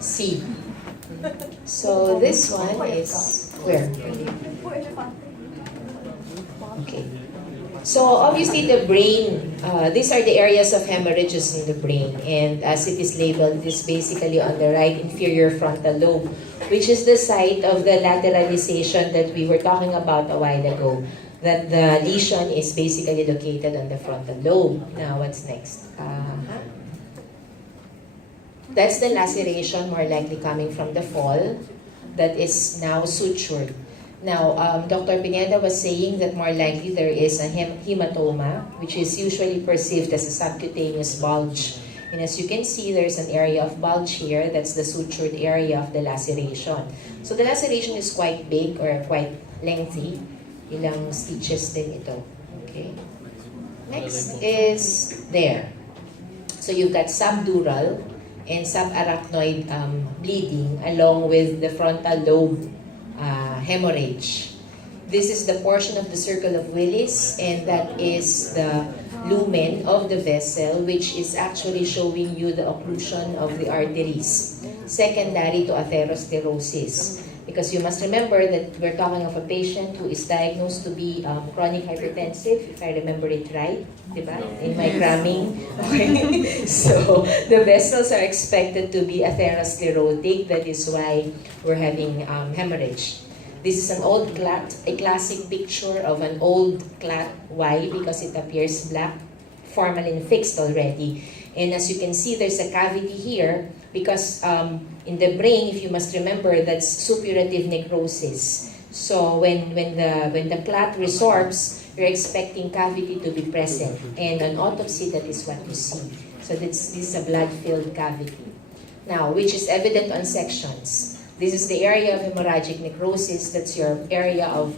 C. So this one is where? Okay. So obviously the brain, these are the areas of hemorrhages in the brain, and as it is labeled, it is basically on the right inferior frontal lobe, which is the site of the lateralization that we were talking about a while ago, that the lesion is basically located on the frontal lobe. Now what's next? That's the laceration, more likely coming from the fall, that is now sutured. Now, Dr. Pineda was saying that more likely there is a hematoma, which is usually perceived as a subcutaneous bulge. And as you can see, there's an area of bulge here. That's the sutured area of the laceration. So the laceration is quite big or quite lengthy. Ilang stitches din ito. Okay. Next is there. So you've got subdural and subarachnoid bleeding along with the frontal lobe hemorrhage. This is the portion of the circle of Willis, and that is the lumen of the vessel, which is actually showing you the occlusion of the arteries, secondary to atherosclerosis. Because you must remember that we're talking of a patient who is diagnosed to be chronic hypertensive, if I remember it right, diba? In my cramming. Okay. So the vessels are expected to be atherosclerotic. That is why we're having hemorrhage. This is an old clot, a classic picture of an old clot. Why? Because it appears black, formalin fixed already. And as you can see, there's a cavity here because in the brain, if you must remember, that's suppurative necrosis. So when the clot resorbs, you're expecting cavity to be present. And on autopsy, that is what you see. So this is a blood-filled cavity. Now, which is evident on sections. This is the area of hemorrhagic necrosis. That's your area of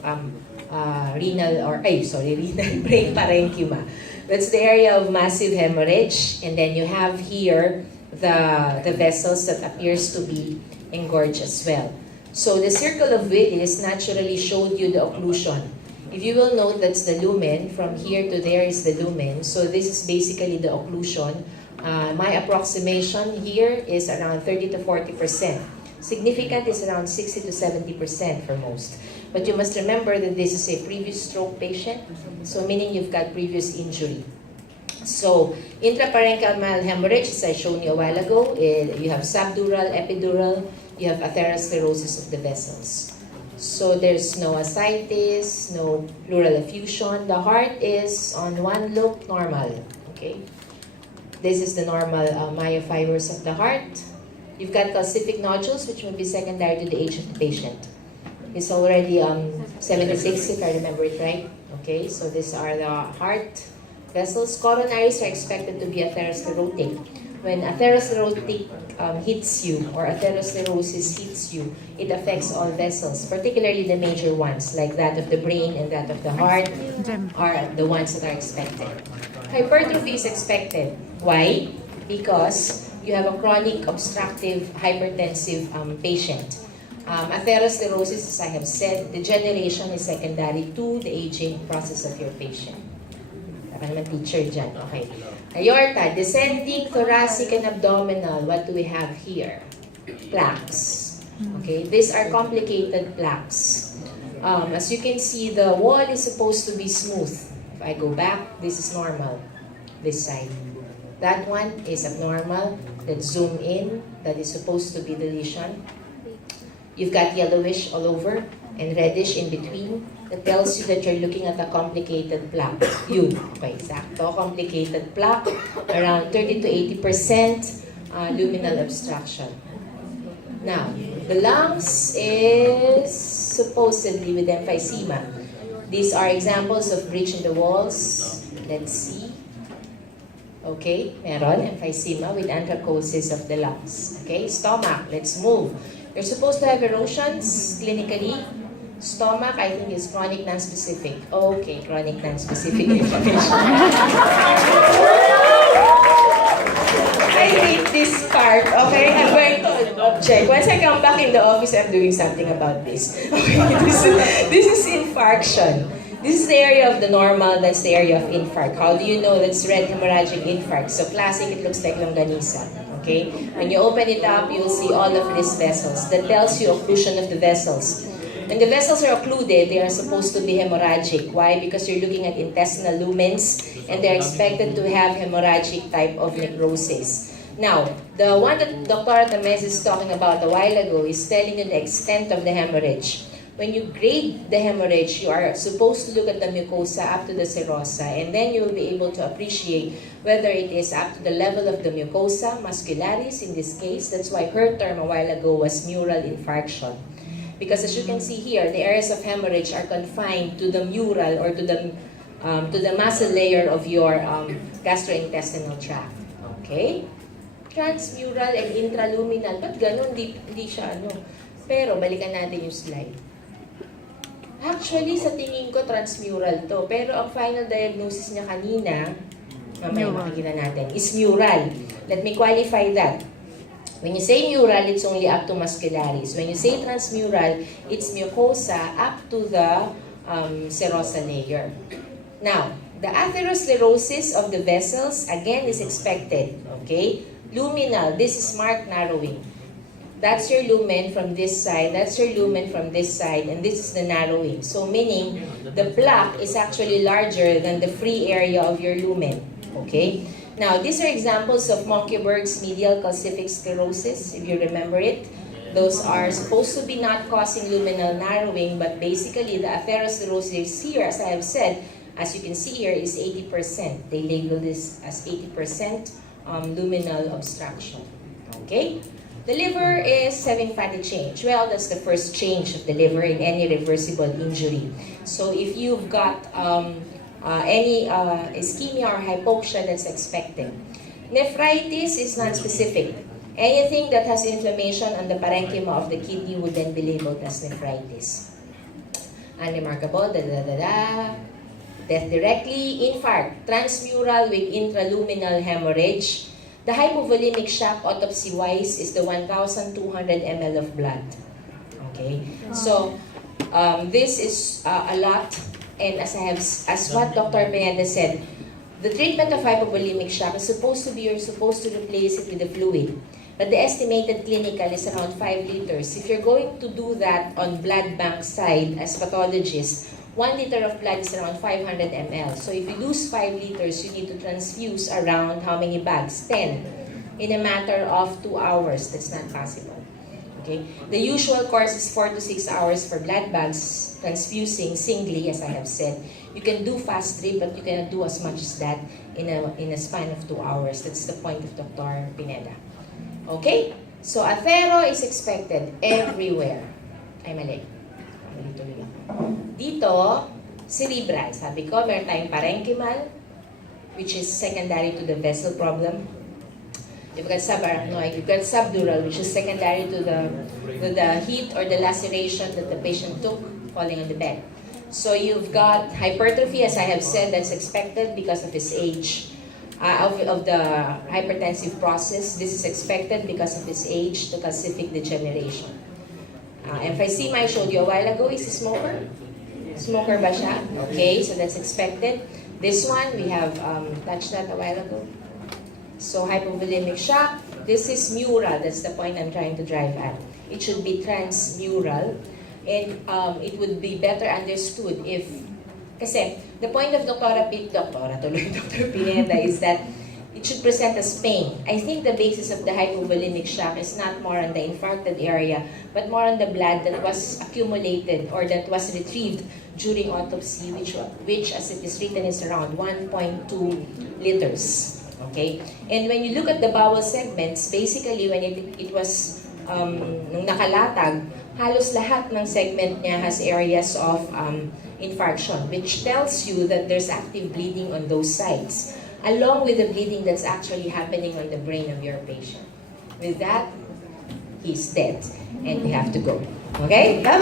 renal brain parenchyma. That's the area of massive hemorrhage. And then you have here the vessels that appears to be engorged as well. So the circle of Willis naturally showed you the occlusion. If you will note, that's the lumen. From here to there is the lumen. So this is basically the occlusion. My approximation here is around 30 to 40%. Significant is around 60 to 70% for most. But you must remember that this is a previous stroke patient, so meaning you've got previous injury. So, intraparenchymal hemorrhage, as I shown you a while ago, you have subdural, epidural, you have atherosclerosis of the vessels. So there's no ascites, no pleural effusion. The heart is on one loop normal. Okay, this is the normal myofibers of the heart. You've got calcific nodules, which will be secondary to the age of the patient. It's already 76, if I remember it right. Okay, so these are the heart vessels. Coronaries are expected to be atherosclerotic. When atherosclerotic hits you, or atherosclerosis hits you, it affects all vessels, particularly the major ones, like that of the brain and that of the heart, are the ones that are expected. Hypertrophy is expected. Why? Because you have a chronic obstructive hypertensive patient. Atherosclerosis, as I have said, degeneration is secondary to the aging process of your patient. Saka naman teacher dyan. Okay. Aorta, descending, thoracic, and abdominal. What do we have here? Plaques. Okay, these are complicated plaques. As you can see, the wall is supposed to be smooth. If I go back, this is normal. This side. That one is abnormal. Let's zoom in. That is supposed to be the lesion. You've got yellowish all over and reddish in between. That tells you that you're looking at a complicated plaque. Yun, okay, exacto. Complicated plaque, around 30 to 80% luminal obstruction. Now, the lungs is supposedly with emphysema. These are examples of breach in the walls. Let's see. Okay, meron emphysema with anthracosis of the lungs. Okay, stomach, let's move. You're supposed to have erosions clinically. Stomach, I think, is chronic non-specific. Okay, chronic non-specific inflammation. I hate this part, okay? I'm going to object. Once I come back in the office, I'm doing something about this. Okay, this is infarction. This is the area of the normal, that's the area of infarct. How do you know that's red hemorrhagic infarct? So classic, it looks like longganisa. Okay? When you open it up, you'll see all of these vessels. That tells you occlusion of the vessels. When the vessels are occluded, they are supposed to be hemorrhagic. Why? Because you're looking at intestinal lumens and they're expected to have hemorrhagic type of necrosis. Now, the one that Dr. Tamez is talking about a while ago is telling you the extent of the hemorrhage. When you grade the hemorrhage, you are supposed to look at the mucosa up to the serosa, and then you will be able to appreciate whether it is up to the level of the mucosa muscularis in this case. That's why her term a while ago was mural infarction. Because as you can see here, the areas of hemorrhage are confined to the mural or to the muscle layer of your gastrointestinal tract. Okay? Transmural and intraluminal. Ba't ganun? Hindi siya ano. Pero balikan natin yung slide. Actually, sa tingin ko, transmural to. Pero ang final diagnosis niya kanina, mamaya makikita natin, is mural. Let me qualify that. When you say mural, it's only up to muscularis. When you say transmural, it's mucosa up to the serosa layer. Now, the atherosclerosis of the vessels, again, is expected. Okay? Luminal, this is marked narrowing. That's your lumen from this side, that's your lumen from this side, and this is the narrowing. So meaning, the plaque is actually larger than the free area of your lumen. Okay? Now, these are examples of Monckeberg's medial calcific sclerosis, if you remember it. Those are supposed to be not causing luminal narrowing, but basically the atherosclerosis here, as I have said, as you can see here, is 80%. They label this as 80% luminal obstruction. Okay? The liver is having fatty change. Well, that's the first change of the liver in any reversible injury. So if you've got any ischemia or hypoxia, that's expected. Nephritis is non-specific. Anything that has inflammation on the parenchyma of the kidney would then be labeled as nephritis. Unremarkable, death directly, infarct, transmural with intraluminal hemorrhage. The hypovolemic shock autopsy-wise is the 1,200 ml of blood. Okay, so this is a lot, and as what Dr. Pineda said, the treatment of hypovolemic shock is supposed to be, you're supposed to replace it with the fluid. But the estimated clinical is around 5 liters. If you're going to do that on blood bank side as pathologists, 1 liter of blood is around 500 ml. So if you lose 5 liters, you need to transfuse around how many bags? 10. In a matter of 2 hours. That's not possible. Okay? The usual course is 4 to 6 hours for blood bags, transfusing singly, as I have said. You can do fast drip, but you cannot do as much as that in a span of 2 hours. That's the point of Dr. Pineda. Okay? So athero is expected everywhere. Ay, mali. Dito, cerebral. Sabi ko, meron tayong parenchymal, which is secondary to the vessel problem. You've got subarachnoid. You've got subdural, which is secondary to the heat or the laceration that the patient took falling on the bed. So you've got hypertrophy, as I have said, that's expected because of his age. Of the hypertensive process, this is expected because of his age to calcific degeneration. Emphysema I showed you a while ago is a smoker. Smoker ba siya? Okay, so that's expected. This one, we have touched that a while ago. So hypovolemic shock. This is mural. That's the point I'm trying to drive at. It should be transmural. And it would be better understood if... Kasi the point of Dr. Pineda is that it should present as pain. I think the basis of the hypovolemic shock is not more on the infarcted area, but more on the blood that was accumulated or that was retrieved during autopsy, which as it is written, is around 1.2 liters. Okay? And when you look at the bowel segments, basically when it was nung nakalatag, halos lahat ng segment niya has areas of infarction, which tells you that there's active bleeding on those sites, along with the bleeding that's actually happening on the brain of your patient. With that, he's dead, and we have to go. Okay? Bye-bye.